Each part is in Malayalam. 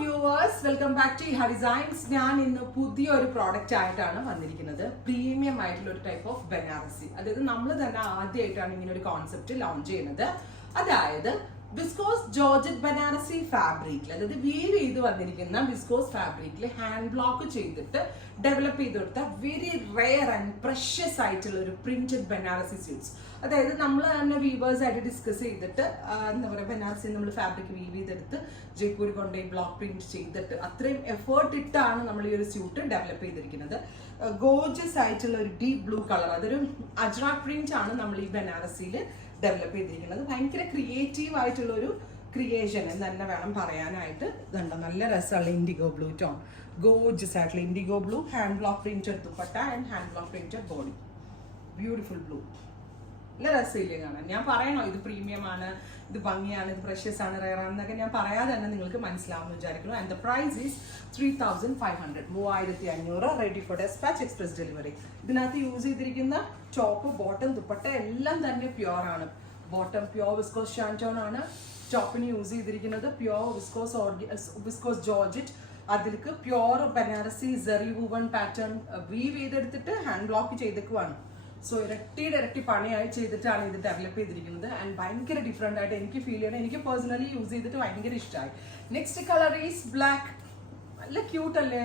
വ്യൂവേഴ്സ്, വെൽക്കം ബാക്ക് ടു ഇഹ ഡിസൈൻസ്. ഞാൻ ഇന്ന് പുതിയൊരു പ്രോഡക്റ്റ് ആയിട്ടാണ് വന്നിരിക്കുന്നത്. പ്രീമിയം ആയിട്ടുള്ള ഒരു ടൈപ്പ് ഓഫ് ബനാറസി. അതായത് നമ്മൾ തന്നെ ആദ്യമായിട്ടാണ് ഇങ്ങനെ ഒരു കോൺസെപ്റ്റ് ലോഞ്ച് ചെയ്യുന്നത്. അതായത് വിസ്കോസ് ജോർജറ്റ് ബനാറസി ഫാബ്രിക്കിൽ, അതായത് വീവ് ചെയ്ത് വന്നിരിക്കുന്ന വിസ്കോസ് ഫാബ്രിക്കിൽ ഹാൻഡ് ബ്ലോക്ക് ചെയ്തിട്ട് ഡെവലപ്പ് ചെയ്ത് കൊടുത്ത വെരി റെയർ ആൻഡ് പ്രഷ്യസ് ആയിട്ടുള്ള ഒരു പ്രിന്റഡ് ബനാറസി സ്യൂട്ട്സ്. അതായത് നമ്മൾ തന്നെ വീവേഴ്സ് ആയിട്ട് ഡിസ്കസ് ചെയ്തിട്ട് എന്താ പറയുക, ബനാറസി നമ്മൾ ഫാബ്രിക് വീവ് ചെയ്തെടുത്ത് ജയ്പൂർ കൊണ്ടുപോയി ബ്ലോക്ക് പ്രിന്റ് ചെയ്തിട്ട് അത്രയും എഫേർട്ട് ഇട്ടാണ് നമ്മൾ ഈ ഒരു സ്യൂട്ട് ഡെവലപ്പ് ചെയ്തിരിക്കുന്നത്. ഗോർജസ് ആയിട്ടുള്ള ഒരു ഡീപ് ബ്ലൂ കളർ, അതൊരു അജ്രാക് പ്രിന്റ് ആണ് നമ്മൾ ഈ ബനാറസിയിൽ ഡെവലപ്പ് ചെയ്തിരിക്കുന്നത്. ഭയങ്കര ക്രിയേറ്റീവ് ആയിട്ടുള്ള ഒരു ക്രിയേഷൻ എന്ന് തന്നെ വേണം പറയാനായിട്ട്. ഇതുണ്ട്, നല്ല രസമുള്ള ഇൻഡിഗോ ബ്ലൂ ടോൺ, ഗോർജസ് ആയിട്ടുള്ള IndiGo blue, hand block printed dupatta and hand block printed body. Beautiful blue, നല്ല രസമില്ലേ കാണാൻ. ഞാൻ പറയണോ ഇത് പ്രീമിയം ആണ്, ഇത് ഭംഗിയാണ്, ഇത് പ്രഷ്യസ് ആണ്, റെയർ ആണെന്നൊക്കെ ഞാൻ പറയാതെ തന്നെ നിങ്ങൾക്ക് മനസ്സിലാവുമെന്ന് വിചാരിക്കുന്നു. And the price is 3500, 3500, ready for despatch, express delivery. ഇതിനകത്ത് യൂസ് ചെയ്തിരിക്കുന്ന ടോപ്പ്, ബോട്ടം, ദുപ്പട്ട എല്ലാം തന്നെ പ്യുവർ ആണ്. ബോട്ടം പ്യുവർ വിസ്കോസ് ഷാൻറ്റോൺ ആണ്. ടോപ്പിന് യൂസ് ചെയ്തിരിക്കുന്നത് പ്യുവർ വിസ്കോസ് ജോർജറ്റ്. അതിലേക്ക് pure Banarasi zari woven pattern weave ചെയ്തെടുത്തിട്ട് ഹാൻഡ് ബ്ലോക്ക് ചെയ്തേക്കുവാണ്. സോ ഇരട്ടി പണിയായി ചെയ്തിട്ടാണ് ഇത് ഡെവലപ്പ് ചെയ്തിരിക്കുന്നത്. ആൻഡ് ഭയങ്കര ഡിഫറെൻ്റ് ആയിട്ട് എനിക്ക് ഫീൽ ചെയ്യണം. എനിക്ക് പേഴ്സണലി യൂസ് ചെയ്തിട്ട് ഭയങ്കര ഇഷ്ടമായി. Next colour is black. നല്ല ക്യൂട്ട് അല്ലേ,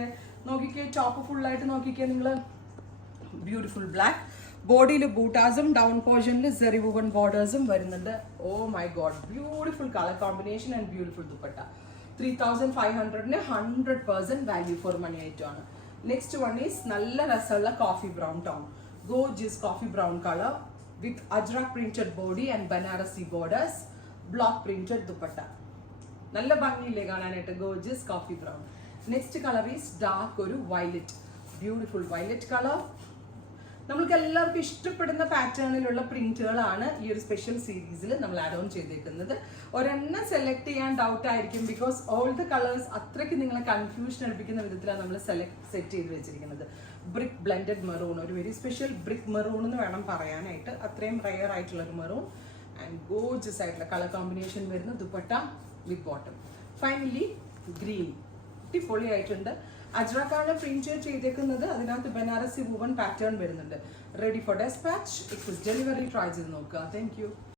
നോക്കിക്കേ. ടോപ്പ് ഫുള്ളായിട്ട് നോക്കിക്കേ നിങ്ങൾ, ബ്യൂട്ടിഫുൾ ബ്ലാക്ക്. ബോഡിയിൽ ബൂട്ടാസും ഡൗൺ പോർഷനിൽ സെറി വൂവൺ ബോർഡേഴ്സും വരുന്നുണ്ട്. Oh my god, beautiful colour combination and beautiful dupatta. 3500-ന് 100% വാല്യൂ ഫോർ മണി ആയിട്ടാണ്. നെക്സ്റ്റ് വൺ ഈസ് നല്ല രസമുള്ള coffee brown tone, gorgeous coffee brown color with ajrak printed body and banarasi borders, block printed dupatta. Nalla bhangiyille kaananayitte, gorgeous coffee brown. Next color is dark oru violet, beautiful violet color. നമ്മൾക്ക് എല്ലാവർക്കും ഇഷ്ടപ്പെടുന്ന പാറ്റേണിലുള്ള പ്രിന്റുകളാണ് ഈ ഒരു സ്പെഷ്യൽ സീരീസിൽ നമ്മൾ ആഡ് ഓൺ ചെയ്തേക്കുന്നത്. ഒരെണ്ണം സെലക്ട് ചെയ്യാൻ ഡൗട്ട് ആയിരിക്കും, ബിക്കോസ് ഓൾ ദ കളേഴ്സ് അത്രയ്ക്ക് നിങ്ങളെ കൺഫ്യൂഷൻ അടുപ്പിക്കുന്ന വിധത്തിലാണ് നമ്മൾ സെറ്റ് ചെയ്ത് വെച്ചിരിക്കുന്നത്. ബ്രിക്ക് ബ്ലെൻഡഡ് മെറൂൺ, ഒരു വെരി സ്പെഷ്യൽ ബ്രിക്ക് മെറൂൺ എന്ന് വേണം പറയാനായിട്ട്. അത്രയും റെയർ ആയിട്ടുള്ള ഒരു മെറൂൺ ആൻഡ് ഗോർജസ് ആയിട്ടുള്ള കളർ കോമ്പിനേഷൻ വരുന്ന dupatta with bottom. Finally green, അടിപൊളി ആയിട്ടുണ്ട്. അജ്രാക്കാണ് പ്രിന്റ് ചെയ്തേക്കുന്നത്. അതിനകത്ത് ബനാറസി വൂവൺ പാറ്റേൺ വരുന്നുണ്ട്. Ready for despatch, express delivery. Try ചെയ്ത് നോക്കുക. Thank U.